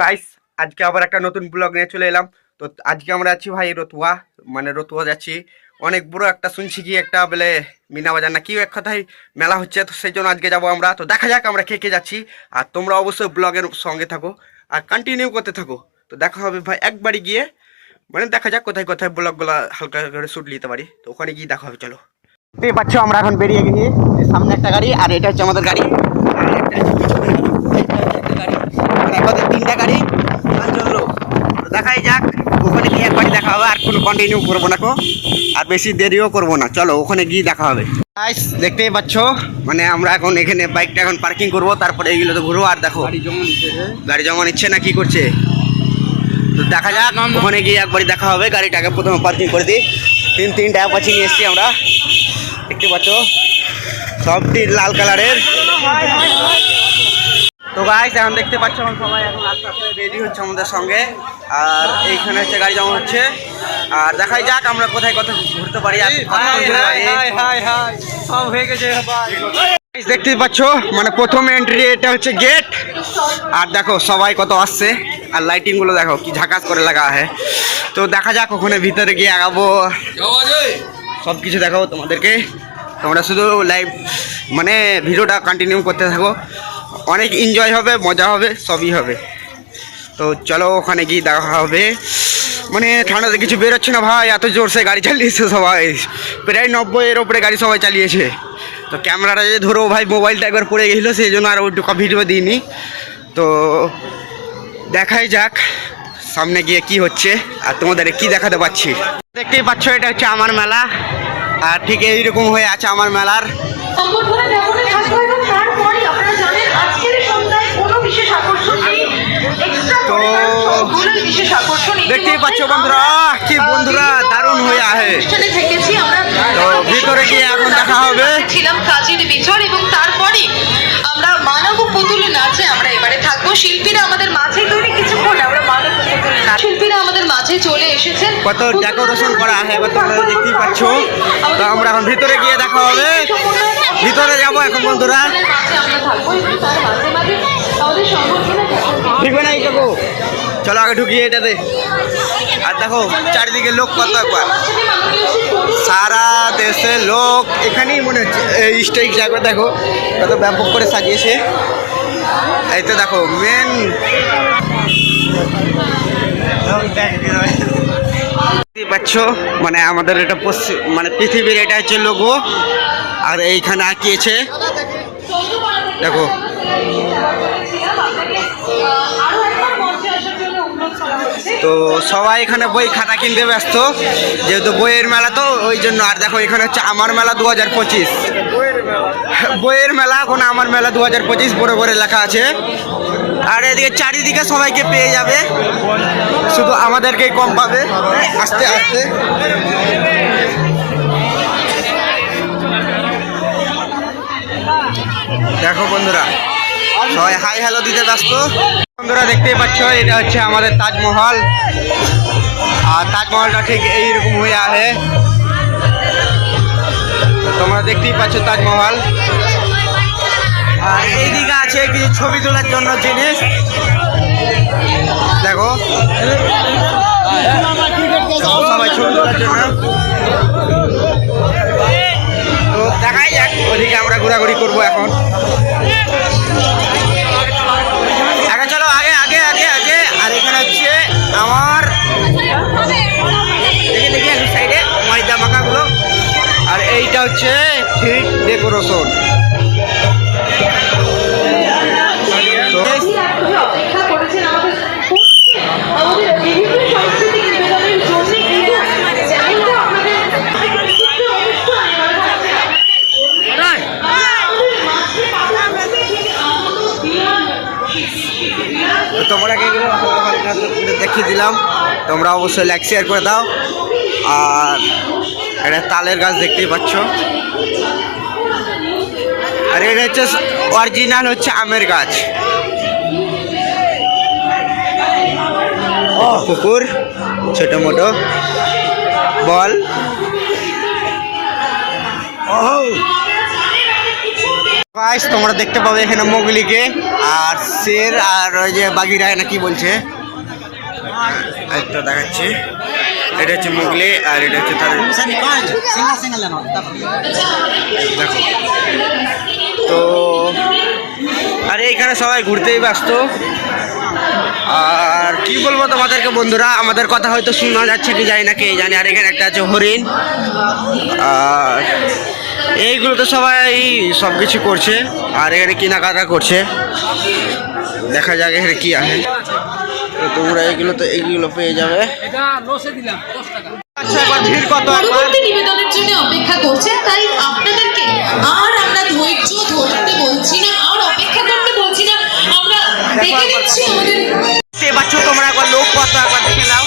Guys আজকে আবার একটা নতুন ব্লগ নিয়ে চলে এলাম। তো আজকে আমরা আছি ভাই রতুয়া, মানে রতুয়া যাচ্ছি। অনেক বড় একটা শুনছি কি একটা বলে মিনা বাজার না কি এক কথায় মেলা হচ্ছে, তো সেই জন্য আজকে যাবো আমরা। তো দেখা যাক আমরা কে কে যাচ্ছি, আর তোমরা অবশ্যই ব্লগের সঙ্গে থাকো আর কন্টিনিউ করতে থাকো। তো দেখা হবে ভাই একবারই গিয়ে, মানে দেখা যাক কোথায় কোথায় ব্লগগুলো হালকা করে শ্যুট নিতে পারি। তো ওখানে গিয়ে দেখা হবে, চলো। দেখতে পাচ্ছ আমরা এখন বেরিয়ে গেছি, সামনে একটা গাড়ি আর এটা হচ্ছে আমাদের গাড়ি, আর একটা হচ্ছে পিছনে গাড়ি, মানে আমাদের তিনটা গাড়ি আর চললো। দেখাই যাক, ওখানে গিয়ে একবারই দেখা হবে, আর কোনো কন্টিনিউ করবো না, আর বেশি দেরিও করবো না। চলো ওখানে গিয়ে দেখা হবে। দেখতেই পাচ্ছ মানে আমরা এখন এখানে বাইকটা এখন পার্কিং করবো, তারপরে এইগুলো তো ঘুরবো। আর দেখো গাড়ি জমা নিচ্ছে না কি করছে, তো দেখা যাক ওখানে গিয়ে একবারই দেখা হবে। গাড়িটাকে প্রথমে পার্কিং করে দিই। তিনটা অ্যাপাচি নিয়ে এসছি আমরা, দেখতে পাচ্ছ সবটি লাল কালারের। তো গাইস এখন দেখতে পাচ্ছ এখন সবাই এখন আস্তে আস্তে রেডি হচ্ছে আমাদের সঙ্গে, আর এইখানে হচ্ছে গাড়ি জমা হচ্ছে। আর দেখাই যাক আমরা কোথায় কোথায় ঘুরতে পারি। দেখতেই পাচ্ছ মানে প্রথম এন্ট্রি এটা হচ্ছে গেট, আর দেখো সবাই কত আসছে, আর লাইটিং গুলো দেখো কি ঝাকাস করে লাগা হয়। তো দেখা যাক ওখানে ভিতরে গিয়ে আগাবো, সব কিছু দেখাবো তোমাদেরকে। তোমরা শুধু লাইভ মানে ভিডিওটা কন্টিনিউ করতে থাকো, অনেক এনজয় হবে, মজা হবে, সবই হবে। তো চলো ওখানে গিয়ে দেখা হবে। মানে ঠান্ডাতে কিছু বেরোচ্ছে না ভাই, এত জোরসে গাড়ি চালিয়েছে সবাই, প্রায় 90-এর ওপরে গাড়ি সবাই চালিয়েছে। তো ক্যামেরাটা যে ধরো ভাই মোবাইলটা একবার পড়ে গেছিলো, সেই জন্য আর ওইটুকু ভিডিও দিইনি। তো দেখাই যাক সামনে গিয়ে কি হচ্ছে, আর তোমাদের কি দেখাতে পাচ্ছি। দেখতেই পাচ্ছ এটা হচ্ছে আমার মেলা, আর ঠিক এইরকম হয়ে আছে আমার মেলার। তো দেখতেই পাচ্ছ বন্ধুরা, কি বন্ধুরা দারুণ হয়ে আছে। তো ভিতরে গিয়ে এখন দেখা হবে। ছিলাম কাজের বিচার, এবং তারপরে আমরা মানব পুতুল নাচে আমরা এবারে থাকবো। শিল্পীরা আমাদের মাঝে তৈরি কিছুক্ষণ আমরা মানব পুতুল নাচ, শিল্পীরা আমাদের মাঝে চলে এসেছেন। কত ডেকোরেশন করা আছে তোমরা দেখতেই পাচ্ছ। তো আমরা এখন ভিতরে গিয়ে দেখা হবে, ভিতরে যাবো এখন বন্ধুরা। ঠিক না কাকু, চলো আগে ঢুকিয়ে এটাতে। আর দেখো চারিদিকে লোক কত, একবার সারা দেশের লোক এখানেই মনে হচ্ছে। এই স্টেজ একবার দেখো কত ব্যাপক করে সাজিয়েছে। এই তো দেখো মেন পাচ্ছ মানে আমাদের এটা মানে পৃথিবীর এটা হচ্ছে লোগো, আর এইখানে আঁকিয়েছে দেখো। তো সবাই এখানে বই খাতা কিনতে ব্যস্ত, যেহেতু বইয়ের মেলা, তো ওই জন্য। আর দেখো এখানে হচ্ছে আমার মেলা 2025, বইয়ের মেলা এখন আমার মেলা 2025 বড় করে লেখা আছে। আর এদিকে চারিদিকে সবাইকে পেয়ে যাবে, শুধু আমাদেরকেই কম পাবে আস্তে আস্তে। দেখো বন্ধুরা সবাই হাই হ্যালো দিতে ব্যস্ত। বন্ধুরা দেখতেই পাচ্ছ এটা হচ্ছে আমাদের তাজমহল, আর তাজমহলটা ঠিক এইরকম হয়ে আছে। তোমরা দেখতেই পাচ্ছ তাজমহল, আর এইদিকে আছে কিছু ছবি তোলার জন্য জিনিস দেখো, সবাই ছবি তোলার জন্য। তো দেখাই যাক, ওইদিকে আমরা ঘোরাঘুরি করবো এখন। আগে চলো, আগে আগে আগে আগে। আর এখানে হচ্ছে আমার দেখি এক সাইডে ময়দা মাখাগুলো, আর এইটা হচ্ছে ঠিক ডেকোরেশন। তোমরা দেখিয়ে দিলাম, তোমরা অবশ্যই লাইক শেয়ার করে দাও। আর এটা তালের গাছ দেখতেই পাচ্ছ, আর এটা হচ্ছে অরিজিনাল হচ্ছে আমের গাছ। পুকুর ছোট মোটো বল। ও গাইস তোমরা দেখতে পাবে এখানে মোগলিকে আর শের আর ওই যে বাগিরা না কি বলছে একটা দেখাচ্ছি। এটা হচ্ছে মোগলি আর এটা হচ্ছে তার দেখো। তো আর এইখানে সবাই ঘুরতেই ব্যস্ত। আর কি বলবো তোমাদেরকে বন্ধুরা, আমাদের কথা হয়তো শোনা যাচ্ছে কি জানি না, কে জানি। আর এখানে একটা আছে হরিণ। আর এইগুলো তো সবাই সব কিছু করছে আর এখানে কেনাকাটা করছে। দেখা যাক এখানে কি আছে। তো তোমরা এইগুলো পেয়ে যাবে। আচ্ছা এবার ভিড় কত? পরবর্তী নিবেদনের জন্য অপেক্ষা করছেন, তাই আপনাদেরকে আর আমরা ধৈর্য ধরতে বলছি না, আর অপেক্ষা করতে বলছি না, আমরা দেখে নিচ্ছি আমাদের। এবার তোমরা একবার লোক কত একবার দেখে নাও।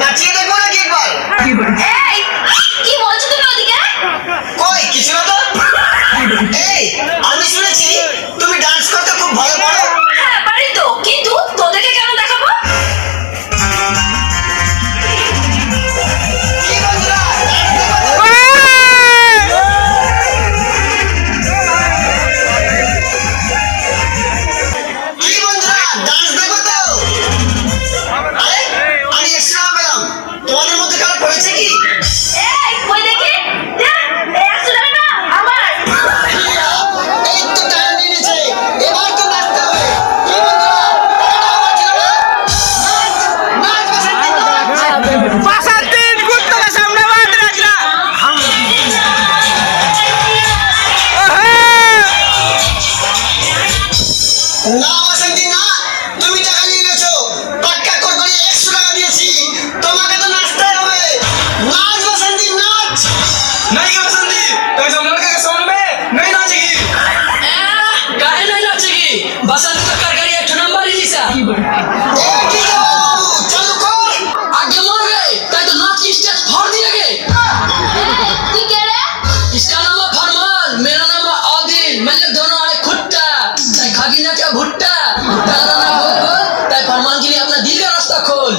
নাচিয়ে দেখবো নাকি একবার? এই কি বলছো তুমি ওদিকে? কই কিছু না তো। এই আমি শুনেছি তুমি ডান্স করতে খুব ভালো পারো। হ্যাঁ পারি তো, কিন্তু তোদেরকে কেন দেখাবো? কি বন্ধুরা ডান্স দেখো তো? কি বন্ধুরা ডান্স দেখো তো? আরে আমি এক্সট্রা পেলাম। তোমাদের মধ্যে কারো পড়েছে কি? এই কই দেখি? দেখ, এই আসলে না আমার। এই তো টাইম নিয়েছে, এবার তো নাচতে হবে। কি বন্ধুরা টাকাটা আমার ছিল না? নাচ বাসান্তি নাচ। বাসান্তির গুত্তলা সামনে বাদ রাখলা। না বাসন্তী না, তুমি টাকা নিয়ে গেছো। পাক্কা করে 100 টাকা দিয়েছি, তোমাকে তো নাচতে হবে। নাচ বাসন্তী নাচ। नहीं बसंती तो इस लड़के के सामने में नहीं नाचेगी। काहे नहीं नाचेगी? बसंत तो करकरी एक नंबर ही दिशा। এই কি রে বাবু, চালু কর। आगे मर गए, ताई तो नाच की स्टेज फाड़ दी लगे। তুই কে রে? इसका नाम है फरमान, मेरा नाम है आदिल, मैं लोग दोनों आए खुट्टा। ताई खागी ना क्या भुट्टा? भुट्टा का नाम है खोल, ताई फरमान के लिए अपना दिल का रास्ता खोल।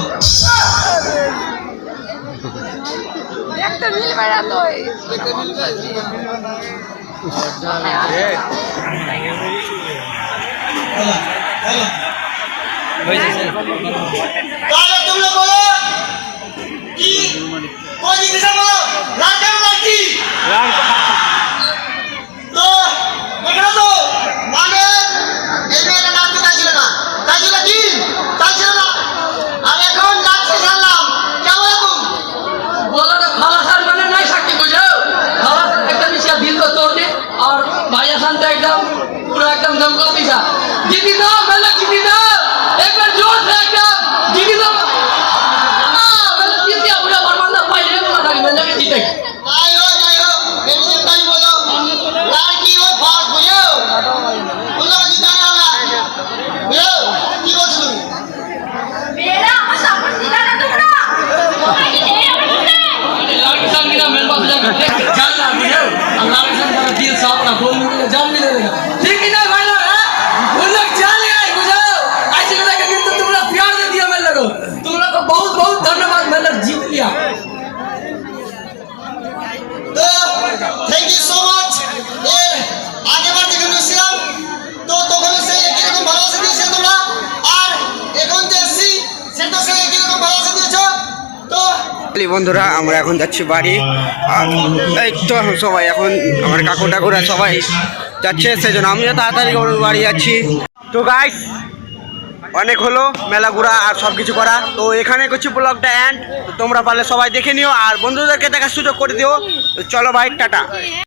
তাহলে তোমরা বলো কি কোন জিনিসটা বলো। রাত কেমন লাগছি? তো দেখো তো মানে এই মেয়েটা নাচতে চাইছিল না, চাইছিল কি? চাইছিল না। আর এখন নাচতে ছাড়লাম, কেমন এখন? बोला तो खाला साल मैंने नहीं सकती बुझाओ। खाला साल एकदम इसका दिल को तोड़ दे और भाई आसान तो एकदम पूरा एकदम दम का पीछा। जीती दो, पहले जीती दो। एक बार जोर से एकदम जीती दो। पहले जीती पूरा फरमान ना पाई है, मैंने जीते। নাই হো, এই ফাইনালি বন্ধুরা আমরা এখন যাচ্ছি বাড়ি। আর এই তো সবাই এখন আমার কাকু টাকুরা সবাই যাচ্ছে, সেই জন্য আমিও তাড়াতাড়ি করে বাড়ি যাচ্ছি। তো গাইস অনেক হলো মেলা ঘোরা আর সব কিছু করা, তো এখানে করছি ব্লগটা এন্ড। তোমরা পারলে সবাই দেখে নিও আর বন্ধুদেরকে দেখার সুযোগ করে দিও। তো চলো ভাই, টাটা।